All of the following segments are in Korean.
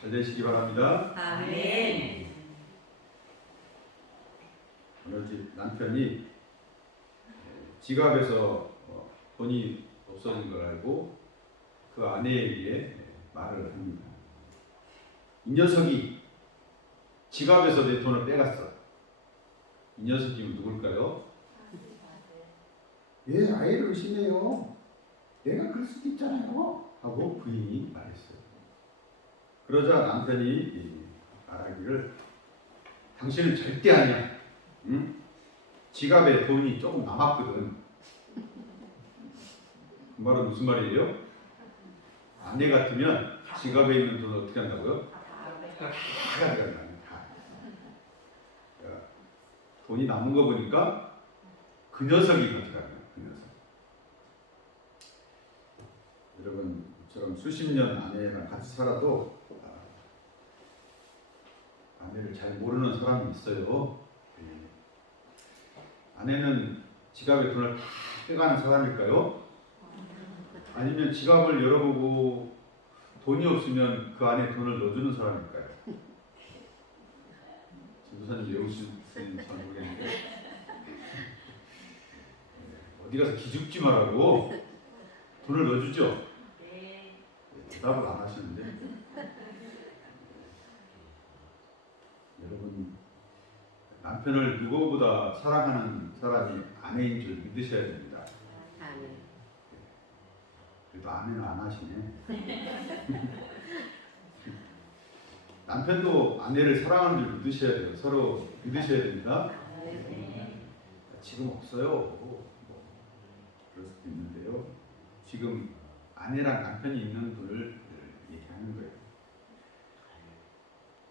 잘 되시기 바랍니다. 아멘. 어느 집 남편이 지갑에서 돈이 없어진 걸 알고 그 아내에게 말을 합니다. 이 녀석이 지갑에서 내 돈을 빼갔어. 이 녀석이면 누굴까요? 예, 아이를 의심해요. 내가 그럴 수도 있잖아요. 하고 부인이 말했어요. 그러자 남편이 말하기를 당신은 절대 아니야. 응? 지갑에 돈이 조금 남았거든. 그 말은 무슨 말이에요? 아내 같으면 지갑에 있는 돈을 어떻게 한다고요? 다 가져간다. 다. 돈이 남은 거 보니까 그 녀석이 가져가는 그 녀석. 여러분, 저처럼 수십 년 아내랑 같이 살아도 아내를 잘 모르는 사람이 있어요. 아내는 지갑에 돈을 다 빼가는 사람일까요? 아니면 지갑을 열어보고 돈이 없으면 그 안에 돈을 넣어주는 사람일까요? 전도사님 외우시는지 잘 모르겠는데 어디 가서 기죽지 말라고 돈을 넣어주죠? 대답을 안 하시는데 여러분, 남편을 누구보다 사랑하는 사람이 아내인 줄 믿으셔야 됩니다. 그래도 아내는 안 하시네. 남편도 아내를 사랑하는 줄 믿으셔야 돼요. 서로 믿으셔야 됩니다. 지금 없어요. 뭐, 그럴 수도 있는데요. 지금 아내랑 남편이 있는 분을 얘기하는 거예요.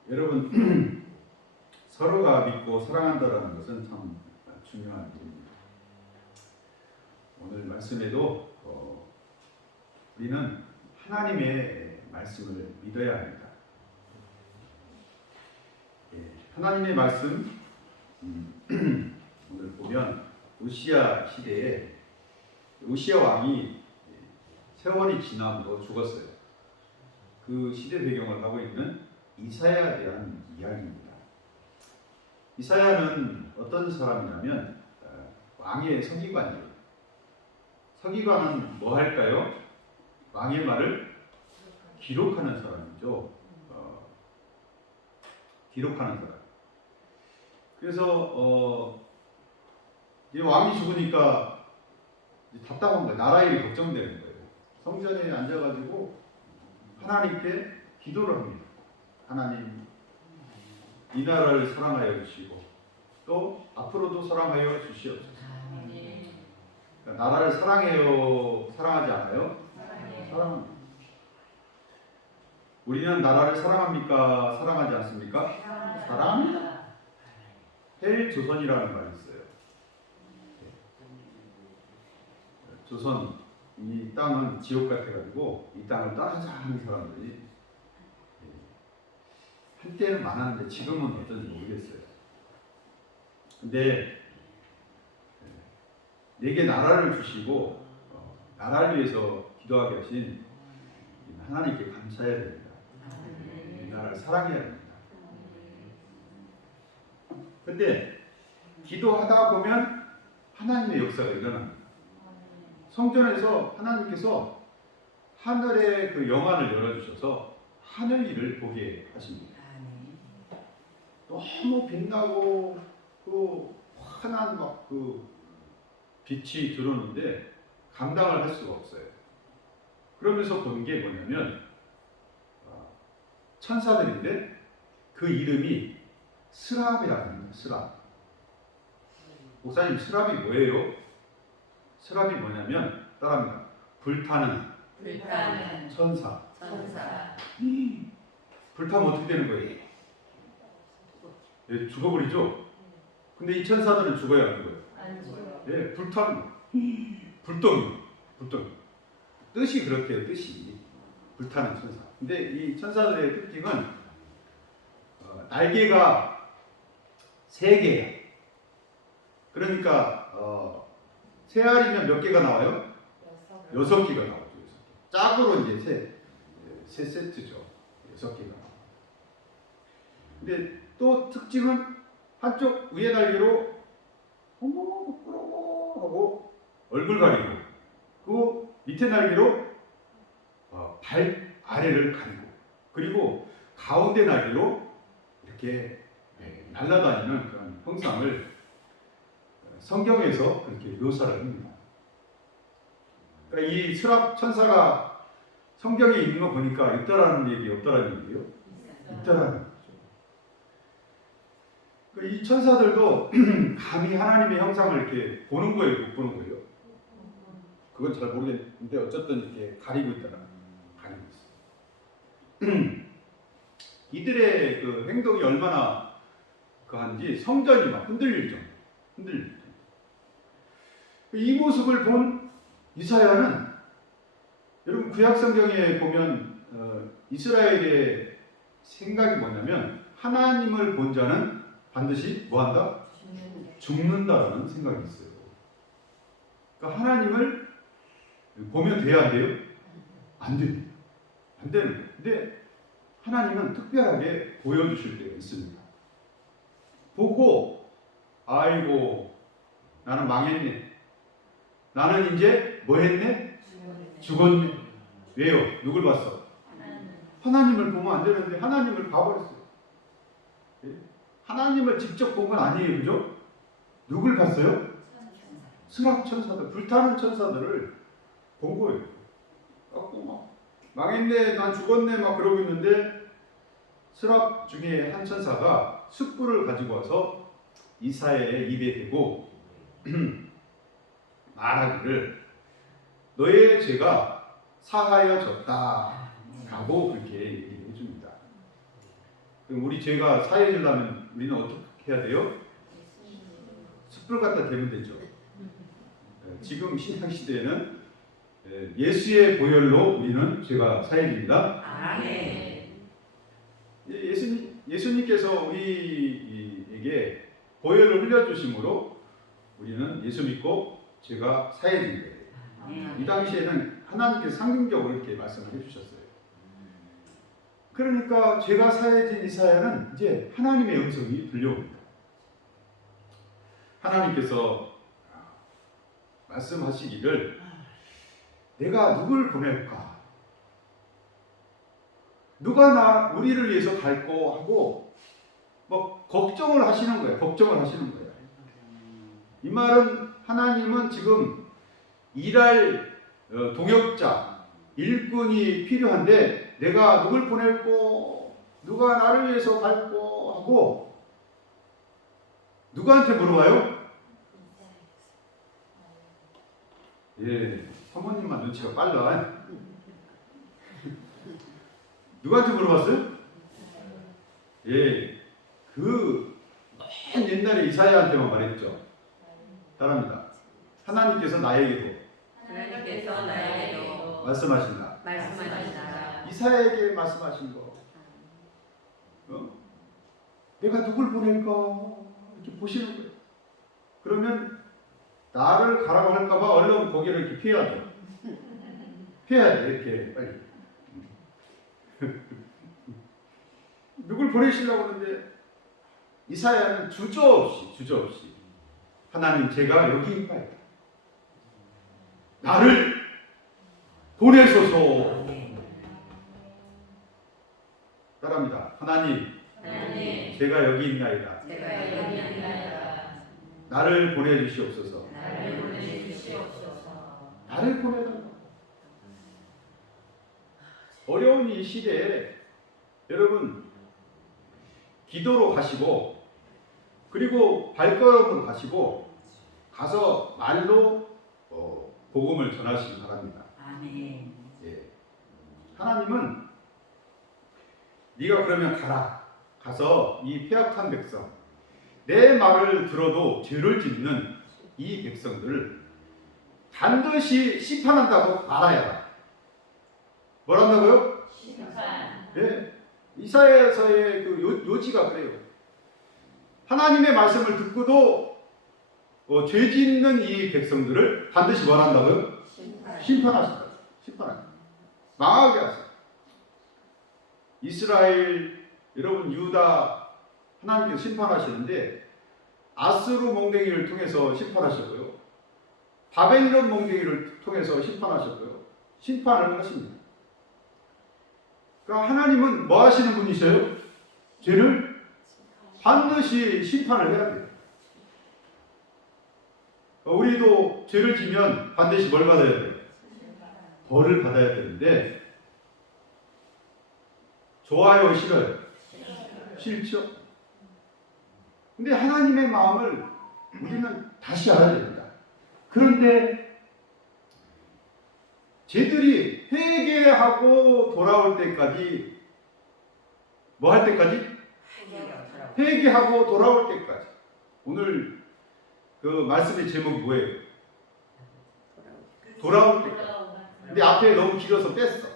여러분, 서로가 믿고 사랑한다는 것은 참 중요한 일입니다. 오늘 말씀에도 우리는 하나님의 말씀을 믿어야 합니다. 하나님의 말씀, 오늘 보면 우시야 시대에 우시야 왕이 세월이 지남으로 죽었어요. 그 시대 배경을 하고 있는 이사야에 대한 이야기입니다. 이사야는 어떤 사람이냐면 왕의 서기관이에요. 서기관은 뭐 할까요? 왕의 말을 기록하는 사람이죠. 기록하는 사람. 그래서 이제 왕이 죽으니까 이제 답답한 거예요. 나라 일이 걱정되는 거예요. 성전에 앉아가지고 하나님께 기도를 합니다. 하나님, 이 나라를 사랑하여 주시고 또 앞으로도 사랑하여 주시옵소서. 그러니까 나라를 사랑해요? 사랑하지 않아요? 사랑합니다. 우리는 나라를 사랑합니까? 사랑하지 않습니까? 사랑합니다. 헬조선이라는 말이 있어요. 조선, 이 땅은 지옥 같아가지고 이 땅을 떠나자 하는 사람들이 한때는 많았는데 지금은 어떤지 모르겠어요. 근데 내게 나라를 주시고 나라를 위해서 기도하게 하신 하나님께 감사해야 됩니다. 이 나라를 사랑해야 됩니다. 근데 기도하다 보면 하나님의 역사가 일어납니다. 성전에서 하나님께서 하늘의 그 영안을 열어주셔서 하늘 일을 보게 하십니다. 너무 빛나고 그 환한 막 그 빛이 들어오는데 감당을 할 수가 없어요. 그러면서 본 게 뭐냐면 천사들인데 그 이름이 스랍이라고 합니다. 스랍. 목사님, 스랍이 뭐예요? 스랍이 뭐냐면 따라합니다. 불타는 천사. 불타면 어떻게 되는 거예요? 예, 죽어버리죠? 근데 이 천사들은 죽어야 하는 거예요. 예, 불타는 불덩이. 뜻이 그렇대요. 뜻이 불타는 천사. 근데 이 천사들의 특징은 날개가 3개예요. 그러니까 세 알이면 몇 개가 나와요? 6개가 나오죠. 짝으로 이제 세 세트죠. 6개가. 근데 또 특징은 한쪽 위에 날개로 어머 부끄러워 하고 얼굴 가리고, 그 밑에 날개로 발 아래를 가리고, 그리고 가운데 날개로 이렇게 날아다니는 그런 형상을 성경에서 그렇게 묘사를 합니다. 그러니까 이 수락 천사가 성경에 있는 거 보니까 있다라는 얘기, 없다라는 얘기예요? 있다라는 거죠. 이 천사들도 감히 하나님의 형상을 이렇게 보는 거예요, 못 보는 거예요? 그건 잘 모르겠는데 어쨌든 이렇게 가리고 있다라는, 가리고 있어요. 이들의 그 행동이 얼마나 그한지 성전이 막 흔들릴 정도, 흔들릴 정도. 이 모습을 본 이사야는, 여러분 구약 성경에 보면 이스라엘의 생각이 뭐냐면 하나님을 본 자는 반드시 뭐한다? 죽는다라는 생각이 있어요. 그러니까 하나님을 보면 돼야 안 돼요? 안 됩니다. 안 되는 거예요. 근데 하나님은 특별하게 보여주실 때가 있습니다. 보고 아이고 나는 망했네. 나는 이제 뭐 했네? 죽었네. 왜요? 누굴 봤어? 하나님을 보면 안 되는데 하나님을 봐버렸어요. 하나님을 직접 본 건 아니에요. 그죠? 누굴 봤어요? 수락 천사들, 불타는 천사들을 본 거예요. 막 망했네, 난 죽었네 막 그러고 있는데 수락 중에 한 천사가 숯불을 가지고 와서 이사야의 입에 대고 말하기를 너의 죄가 사하여졌다 라고 그렇게 얘기해 줍니다. 그럼 우리 죄가 사해지려면 우리는 어떻게 해야 돼요? 숯불 갖다 대면 되죠. 지금 신약시대에는 예수의 보혈로 우리는 죄가 사해집니다. 아멘. 예수님께서 우리에게 보혈을 흘려주심으로 우리는 예수 믿고 죄가 사해진 거예요. 이 당시에는 하나님께서 상징적으로 이렇게 말씀을 해주셨어요. 그러니까 죄가 사해진 이사야는 이제 하나님의 음성이 들려옵니다. 하나님께서 말씀하시기를 내가 누굴 보낼까? 누가 우리를 위해서 갈고 하고 뭐 걱정을 하시는 거예요. 걱정을 하시는 거예요. 이 말은 하나님은 지금 일할 동역자, 일꾼이 필요한데 내가 누굴 보낼고 누가 나를 위해서 갈고 하고 누구한테 물어봐요? 예, 사모님만 눈치가 빨라. 누구한테 물어봤어요? 예, 맨 옛날에 이사야한테만 말했죠. 따라합니다. 하나님께서 나에게도 말씀하신다. 이사야에게 말씀하신 거. 내가 누굴 보낼까? 이렇게 보시는 거예요. 그러면 나를 가라고 할까봐 얼른 거기를 이렇게 피해야죠. 피해야 돼, 이렇게 빨리. 누굴 보내시려고 하는데 이사야는 주저없이 하나님 제가 여기 있나이다. 나를 보내소서. 따라합니다. 하나님 제가 여기 있나이다. 나를 보내주시옵소서. 나를 보내달라. 어려운 이 시대에 여러분 기도로 가시고 그리고 발걸음으로 가시고 가서 말로 복음을 전하시기 바랍니다. 아멘. 예. 하나님은 네가 그러면 가서 이 폐역한 백성 내 말을 들어도 죄를 짓는 이 백성들을 반드시 심판한다고 말하여라. 뭐란다고요? 심판. 네. 이사야서의 그 요지가 그래요. 하나님의 말씀을 듣고도 죄 짓는 이 백성들을 반드시 뭐한다고요? 심판하신다. 심판한다. 망하게 하세요. 이스라엘 여러분 유다 하나님께서 심판하시는데 아스루 몽둥이를 통해서 심판하셨고요. 바벨론 몽둥이를 통해서 심판하셨고요. 심판을 하십니다. 그러니까 하나님은 뭐 하시는 분이세요? 죄를 반드시 심판을 해야 돼요. 우리도 죄를 지면 반드시 뭘 받아야 돼요? 벌을 받아야 되는데 좋아요, 싫어요? 싫죠? 근데 하나님의 마음을 우리는 다시 알아야 됩니다. 그런데 쟤들이 회개하고 돌아올 때까지 뭐 할 때까지? 회개하고 돌아올 때까지. 오늘 그 말씀의 제목이 뭐예요? 돌아올 때까지. 근데 앞에 너무 길어서 뺐어.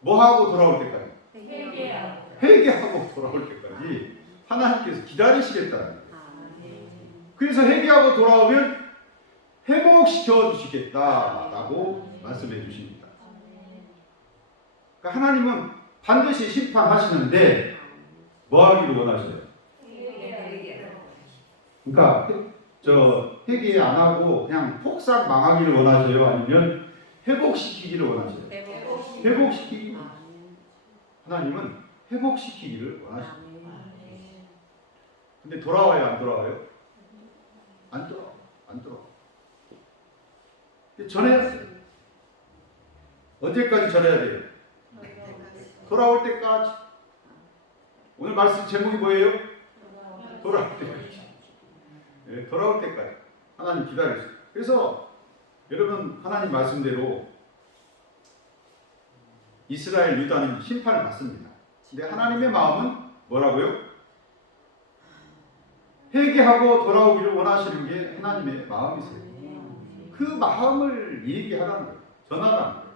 뭐 하고 돌아올 때까지? 회개하고 돌아올 때까지 하나님께서 기다리시겠다는 거예요. 그래서 회개하고 돌아오면 회복시켜 주시겠다라고 말씀해 주십니다. 그러니까 하나님은 반드시 심판하시는데 뭐 하기를 원하셔요? 그러니까 회개 안 하고 그냥 폭삭 망하기를 원하셔요? 아니면 회복시키기를 원하셔요? 회복시키기. 하나님은 회복시키기를 원하십니다. 근데 돌아와요, 안 돌아와요? 안 돌아와. 안 돌아와. 전해야 돼요. 언제까지 전해야 돼요? 돌아올 때까지. 오늘 말씀 제목이 뭐예요? 돌아올 때까지. 네, 돌아올 때까지. 하나님 기다리세요. 그래서 여러분 하나님 말씀대로 이스라엘 유다는 심판을 받습니다. 근데 하나님의 마음은 뭐라고요? 회개하고 돌아오기를 원하시는 게 하나님의 마음이세요. 그 마음을 얘기하라는 거예요. 전하라는 거예요.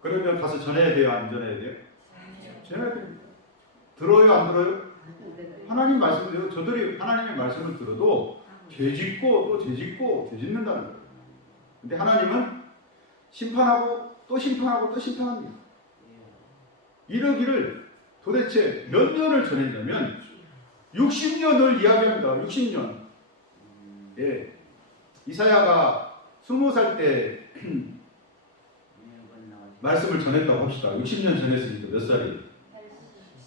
그러면 가서 전해야 돼요? 안 전해야 돼요? 전해야 됩니다. 들어요? 안 들어요? 하나님 말씀대로 저들이 하나님의 말씀을 들어도 죄짓고 또 죄짓고 죄짓는다는 거예요. 근데 하나님은 심판하고 또 심판하고 또 심판합니다. 이러기를 도대체 몇 년을 전했냐면 60년을 이야기합니다. 60년. 예. 이사야가 20살 때 말씀을 전했다고 합시다. 60년 전했으니까 몇 살이에요?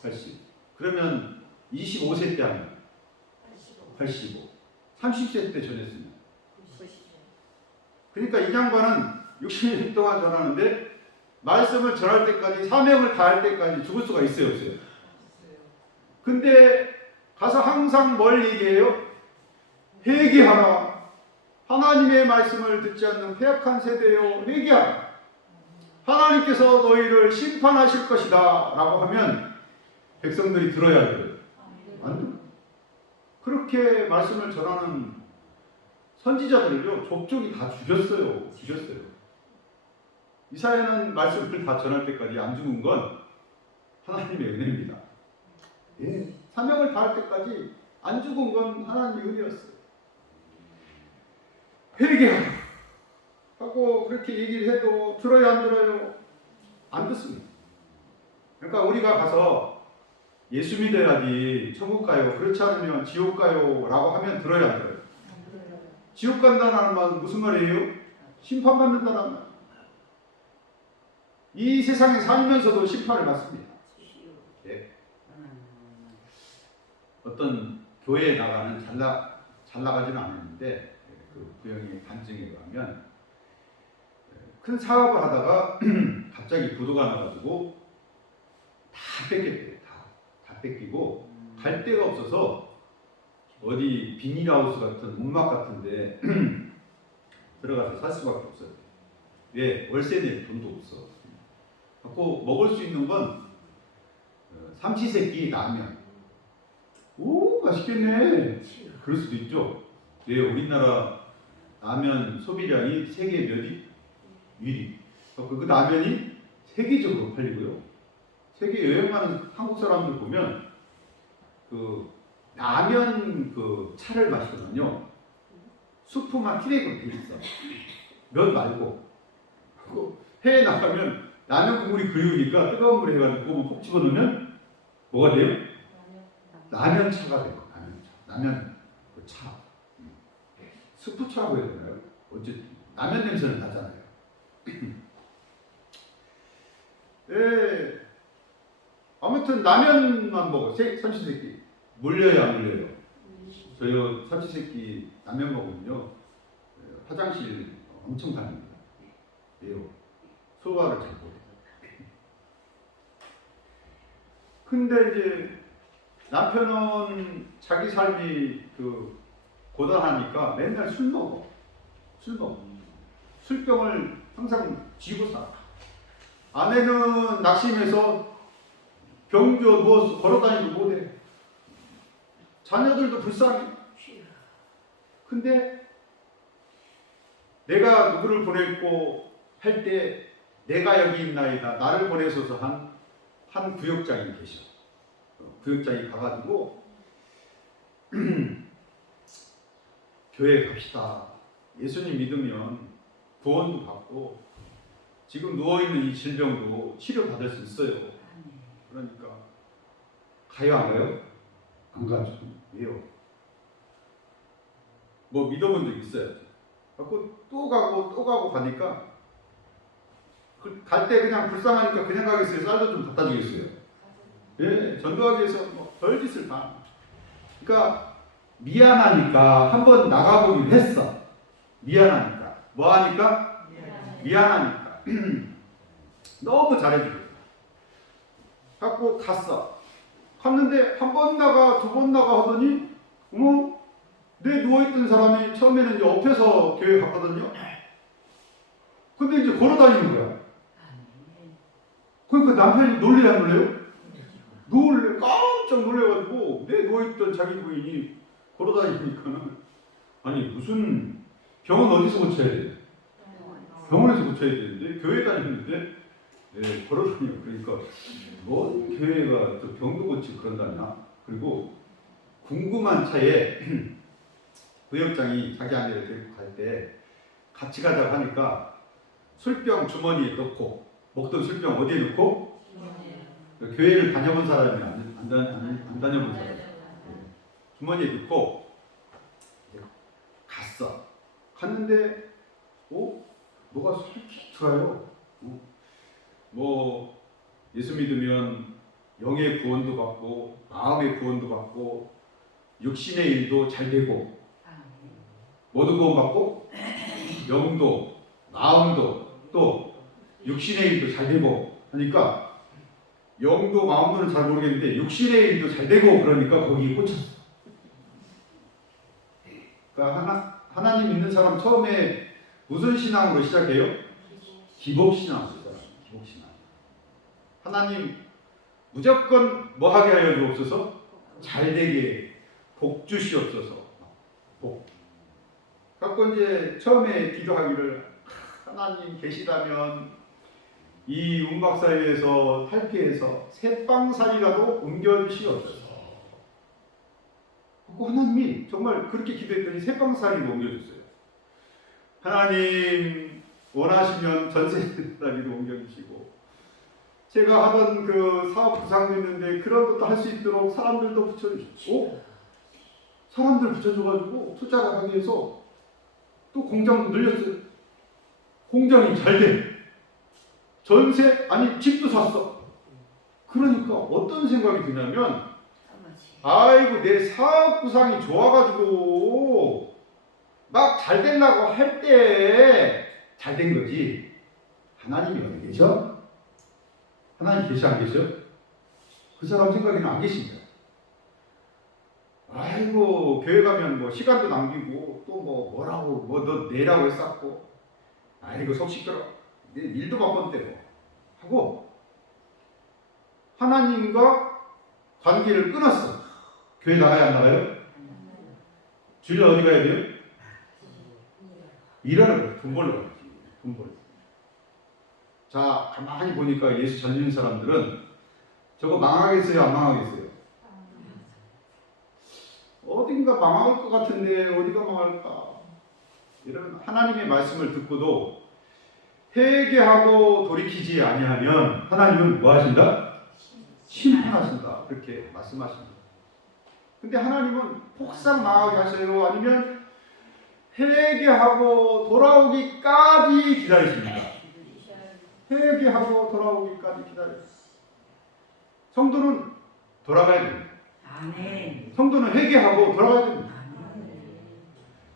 80. 그러면 25세 때 하면 85. 30세 때 전했습니다. 그러니까 이 양반은 60년 동안 전하는데 말씀을 전할 때까지 사명을 다할 때까지 죽을 수가 있어요, 없어요? 근데 가서 항상 뭘 얘기해요? 회개하라. 하나님의 말씀을 듣지 않는 패역한 세대여 회개하라. 하나님께서 너희를 심판하실 것이다 라고 하면 백성들이 들어야 돼요. 안 들어요. 그렇게 말씀을 전하는 선지자들을요 족족이 다 죽였어요. 이사야는 말씀을 다 전할 때까지 안 죽은 건 하나님의 은혜입니다. 예. 사명을 다할 때까지 안 죽은 건 하나님의 은혜였어요. 회개하라 하고 그렇게 얘기를 해도 들어요, 안 들어요? 안 듣습니다. 그러니까 우리가 가서 예수 믿어야지 천국 가요, 그렇지 않으면 지옥 가요 라고 하면 들어요, 안 들어요? 지옥 간다는 말은 무슨 말이에요? 심판받는다는 말. 이 세상에 살면서도 심판을 받습니다. 네. 어떤 교회에 나가는 잘 나가지는 않았는데 그 부영이 간증에 의하면 큰 사업을 하다가 갑자기 부도가 나가지고 다 뺏겼대요. 다 뺏기고 갈 데가 없어서 어디 비닐하우스 같은 문막 같은데 들어가서 살 수밖에 없어요. 왜? 월세 낼 돈도 없어. 갖고 먹을 수 있는 건 삼시세끼 라면. 오, 맛있겠네. 그럴 수도 있죠. 왜? 우리나라 라면 소비량이 세계 몇 위? 1위. 그 라면이 세계적으로 팔리고요. 세계 여행하는 한국 사람들 보면 그 라면 그 차를 마시거든요. 수프만 티백으로 돼 있어. 면 말고. 해외 나가면 라면 국물이 그리우니까 뜨거운 물에 해가지고 푹 집어넣으면 뭐가 돼요? 라면차가 될 거예요. 라면차. 라면 그 차. 스프차라고 해야 되나요? 어쨌든 라면 냄새는 나잖아요. 예. 아무튼 라면만 먹어. 삼시세끼 물려요, 안 물려요? 저희 삼시세끼 라면 먹으면요 화장실 엄청 다닙니다. 왜요? 소화를 잘 못해요. 근데 이제 남편은 자기 삶이 그 고단하니까 맨날 술 먹어. 술 먹어. 술병을 항상 쥐고 살아. 아내는 낙심해서 병조 누워서 걸어다니고 못해. 자녀들도 불쌍해. 근데 내가 누구를 보냈고 할 때 내가 여기 있나이다. 나를 보내소서 한 구역장이 계셔. 구역장이 가가지고 교회 갑시다. 예수님 믿으면 구원도 받고 지금 누워있는 이 질병도 치료받을 수 있어요. 그러니까 가요 안 가요? 안 가죠. 왜요? 뭐 믿어본 적 있어야죠. 그래서 또 가고 가니까 갈 때 그냥 불쌍하니까 그냥 가겠어요? 쌀도 좀 갖다 주겠어요? 예, 전도하기 위해서 뭐 별짓을 다. 그러니까 미안하니까 한번 나가보기로 했어. 미안하니까. 뭐 하니까? 미안하니까. 너무 잘해주고. 갖고 갔어. 갔는데 한 번 나가, 두 번 나가 하더니, 내 누워있던 사람이 처음에는 이제 옆에서 교회 갔거든요. 근데 이제 걸어 다니는 거야. 그러니까 남편이 놀래요, 안 놀래요? 놀래, 깜짝 놀래가지고, 내 누워있던 자기 부인이 걸어 다니니까는, 아니, 무슨, 병원 어디서 고쳐야 돼? 병원에서 고쳐야 되는데, 교회 다니는데, 네, 걸어 다녀. 그러니까, 뭔 교회가 또 병도 고치고 그런다냐? 그리고, 궁금한 차에, 구역장이 자기 아내를 데리고 갈 때, 같이 가자고 하니까, 술병 주머니에 넣고, 먹던 술병 어디에 넣고? 교회를 다녀본 사람이 안 다녀본 사람. 주머니에 넣고 갔어. 갔는데 뭐가 솔직히 들어요. 뭐 예수 믿으면 영의 구원도 받고 마음의 구원도 받고 육신의 일도 잘 되고 뭐도 구원받고 영도 마음도 또 육신의 일도 잘 되고 하니까 영도 마음도는 잘 모르겠는데 육신의 일도 잘 되고 그러니까 거기에 꽂혔어. 그러니까 하나님 믿는 사람 처음에 무슨 신앙으로 시작해요? 기복신앙으로 시작해요. 기복신앙. 하나님 무조건 뭐 하게 하여 주옵소서? 잘 되게 복 주시옵소서. 복. 갖고 이제 처음에 기도하기를 하나님 계시다면 이 운박사회에서 탈피해서 새빵살이라도 옮겨주시옵소서. 그리고 하나님이 정말 그렇게 기도했더니 새빵살이로 옮겨줬어요. 하나님 원하시면 전세살이로 옮겨주시고 제가 하던 그 사업 부상도 있는데 그런 것도 할 수 있도록 사람들도 붙여주시고 사람들 붙여줘가지고 투자를 하기 위해서 또 공장도 늘렸어요. 공장이 잘 돼. 전세 아니 집도 샀어. 그러니까 어떤 생각이 드냐면 아이고 내 사업 구상이 좋아가지고 막 잘 되려고 할 때 잘 된 거지. 하나님이 어디 계셔? 하나님 계시 안 계셔? 그 사람 생각에는 안 계십니다. 아이고 교회 가면 뭐 시간도 남기고 또 뭐라고 너 내라고 했었고 아이고 속 시끄러. 일도 바꿨대요. 하고 하나님과 관계를 끊었어. 교회 나가야 안 나가요? 주일 어디 가야 돼요? 일하는 거예요. 돈 벌러 가야지. 돈 벌러. 자, 가만히 보니까 예수 전 믿는 사람들은 저거 망하겠어요? 안 망하겠어요? 어딘가 망할 것 같은데 어디가 망할까? 이런 하나님의 말씀을 듣고도 회개하고 돌이키지 아니하면 하나님은 뭐 하신다? 심판하신다. 그렇게 말씀하십니다. 근데 하나님은 폭삭 망하게 하세요? 아니면 회개하고 돌아오기까지 기다리십니다. 회개하고 돌아오기까지 기다려요. 성도는 돌아가야 됩니다. 아멘. 성도는 회개하고 돌아가야 됩니다.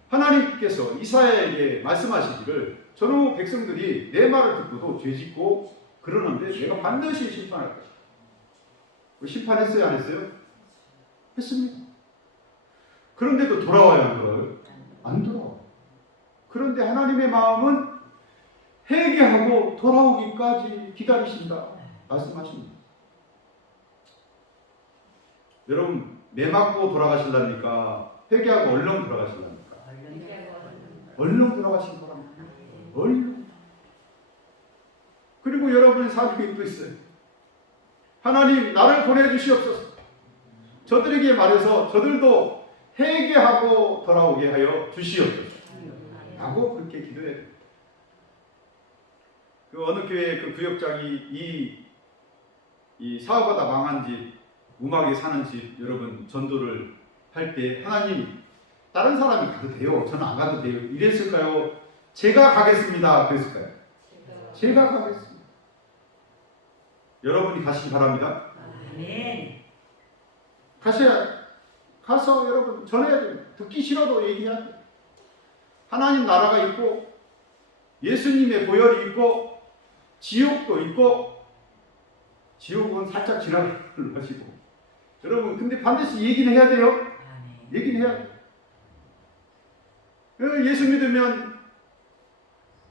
하나님께서 이사야에게 말씀하시기를 저는 백성들이 내 말을 듣고도 죄짓고 그러는데 내가 반드시 심판할 것이다. 심판했어요? 안 했어요? 했습니다. 그런데도 돌아와야 안 돌아와요? 안 돌아와요. 그런데 하나님의 마음은 회개하고 돌아오기까지 기다리신다 말씀하십니다. 여러분 매 맞고 돌아가실랍니까? 회개하고 얼른 돌아가실랍니까? 얼른 돌아가신 거랍니다. 얼른. 그리고 여러분의 삶이 또 있어요. 하나님 나를 보내주시옵소서. 저들에게 말해서 저들도 회개하고 돌아오게 하여 주시옵소서 라고 그렇게 기도해야 됩니다. 그 어느 교회 그 구역장이 이 사업하다 망한 집, 음악에 사는 집 여러분 전도를 할 때 하나님 다른 사람이 가도 돼요? 저는 안 가도 돼요? 이랬을까요? 제가 가겠습니다. 그랬을까요? 제가 가겠습니다. 여러분이 가시기 바랍니다. 아멘. 가서 여러분 전해야 됩니다. 듣기 싫어도 얘기해야 돼요. 하나님 나라가 있고 예수님의 보혈이 있고 지옥도 있고 지옥은 살짝 지나가는 것이고 여러분 근데 반드시 얘기는 해야 돼요. 얘기는 해야 돼요. 예수 믿으면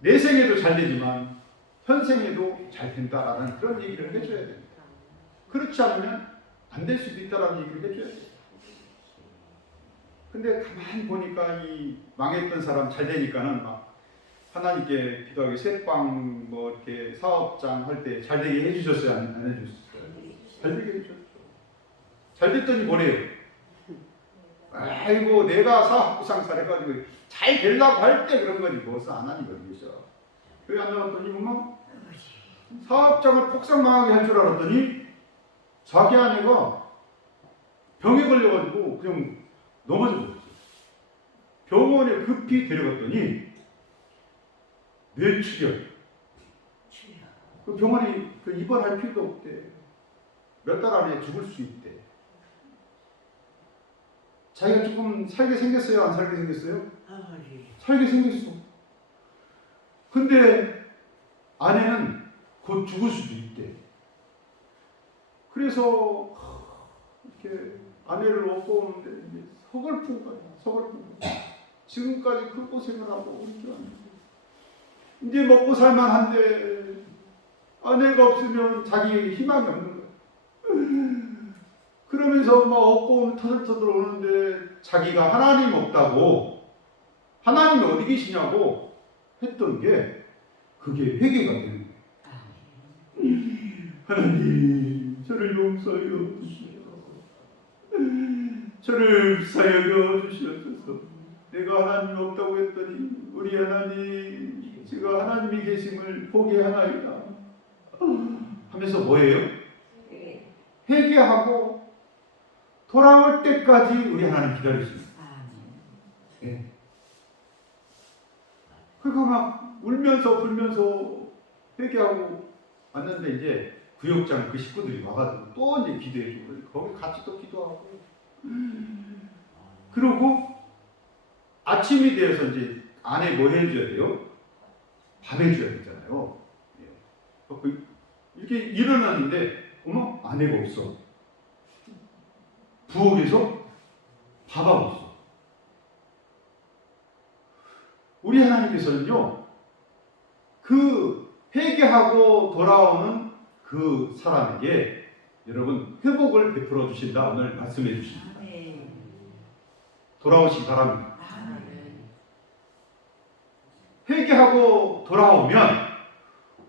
내 생에도 잘 되지만 현생에도 잘 된다라는 그런 얘기를 해줘야 됩니다. 그렇지 않으면 안 될 수도 있다라는 얘기를 해줘야 돼요. 근데 가만히 보니까 이 망했던 사람 잘 되니까는 막 하나님께 기도하기 새빵 뭐 이렇게 사업장 할 때 잘 되게 해주셨어요? 안 해주셨어요? 잘 되게 해주셨죠. 잘 됐더니 뭐래요? 아이고 내가 사업부상 잘해가지고 잘 되려고 할 때 그런 거지 무엇을 안 하니 그러겠어. 그게 안 나왔더니 뭐 사업장을 폭삭망하게 할 줄 알았더니 자기 아내가 병에 걸려가지고 그냥 넘어져 버렸어요. 병원에 급히 데려갔더니 뇌출혈. 그 병원이 입원할 필요도 없대. 몇 달 안에 죽을 수 있대. 자기가 조금 살게 생겼어요? 안 살게 생겼어요? 살게 생겼어. 근데 아내는 곧 죽을 수도 있대. 그래서 이렇게 아내를 업고 오는데 이제 서글픈 거야. 서글픈 거야. 지금까지 그 고생을 하고 이렇게 왔는데 이제 먹고 살만한데 아내가 없으면 자기 희망이 없는 거야. 그러면서 막 업고 터들터들 오는데 자기가 하나님 없다고 하나님이 어디 계시냐고 했던 게 그게 회개가 되는 거예요. 하나님 저를 용서하여 주시옵소서. 저를 사여겨 주시옵소서. 내가 하나님이 없다고 했더니 우리 하나님 제가 하나님이 계심을 보게 하나이다 하면서 뭐예요? 회개하고 돌아올 때까지 우리 하나님 기다리십니다. 네. 그러니까 막 울면서 불면서 회개하고 왔는데 이제 구역장 그 식구들이 와가지고 또 이제 기도해주고 거기 같이 또 기도하고 그러고 아침이 되어서 이제 아내 뭐 해줘야 돼요? 밥 해줘야 되잖아요. 이렇게 일어났는데 어머 아내가 없어. 부엌에서 밥하고 있어. 우리 하나님께서는요 그 회개하고 돌아오는 그 사람에게 여러분 회복을 베풀어 주신다 오늘 말씀해 주십니다. 돌아오시기 바랍니다. 회개하고 돌아오면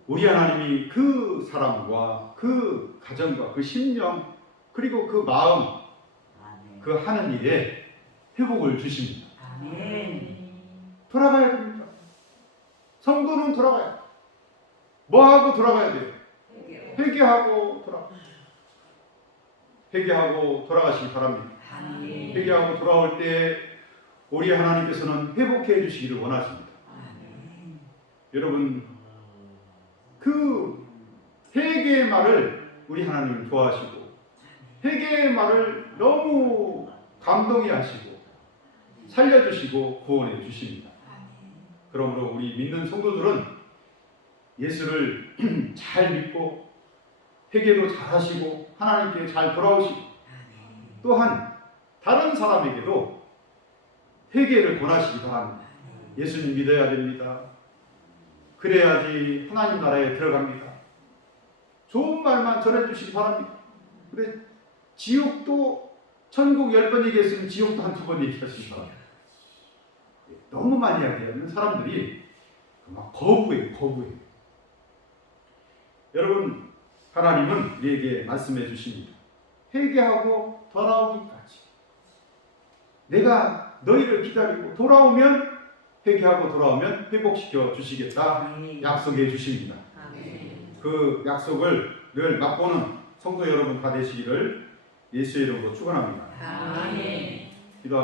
우리 하나님이 그 사람과 그 가정과 그 심령 그리고 그 마음 그 하는 일에 회복을 주십니다. 돌아가야 됩니다. 성도는 돌아가야 돼요. 뭐하고 돌아가야 돼요? 회개하고 돌아가야 돼요. 회개하고 돌아가시기 바랍니다. 아멘. 회개하고 돌아올 때 우리 하나님께서는 회복해 주시기를 원하십니다. 아멘. 여러분, 그 회개의 말을 우리 하나님 좋아하시고 회개의 말을 너무 감동해 하시고 살려주시고 구원해 주십니다. 그러므로 우리 믿는 성도들은 예수를 잘 믿고 회개도 잘 하시고 하나님께 잘 돌아오시고 또한 다른 사람에게도 회개를 권하시기 바랍니다. 예수님 믿어야 됩니다. 그래야지 하나님 나라에 들어갑니다. 좋은 말만 전해주시기 바랍니다. 근데 지옥도 천국 10번 얘기했으면 지옥도 한 2번 얘기하시기 바랍니다. 너무 많이 이야기하는 사람들이 막 거부해요. 여러분, 하나님은 우리에게 말씀해 주십니다. 회개하고 돌아오기까지. 내가 너희를 기다리고 돌아오면 회개하고 돌아오면 회복시켜 주시겠다 약속해 주십니다. 그 약속을 늘 맛보는 성도 여러분 다 되시기를 예수의 이름으로 축원합니다. 아멘. 기도합니다.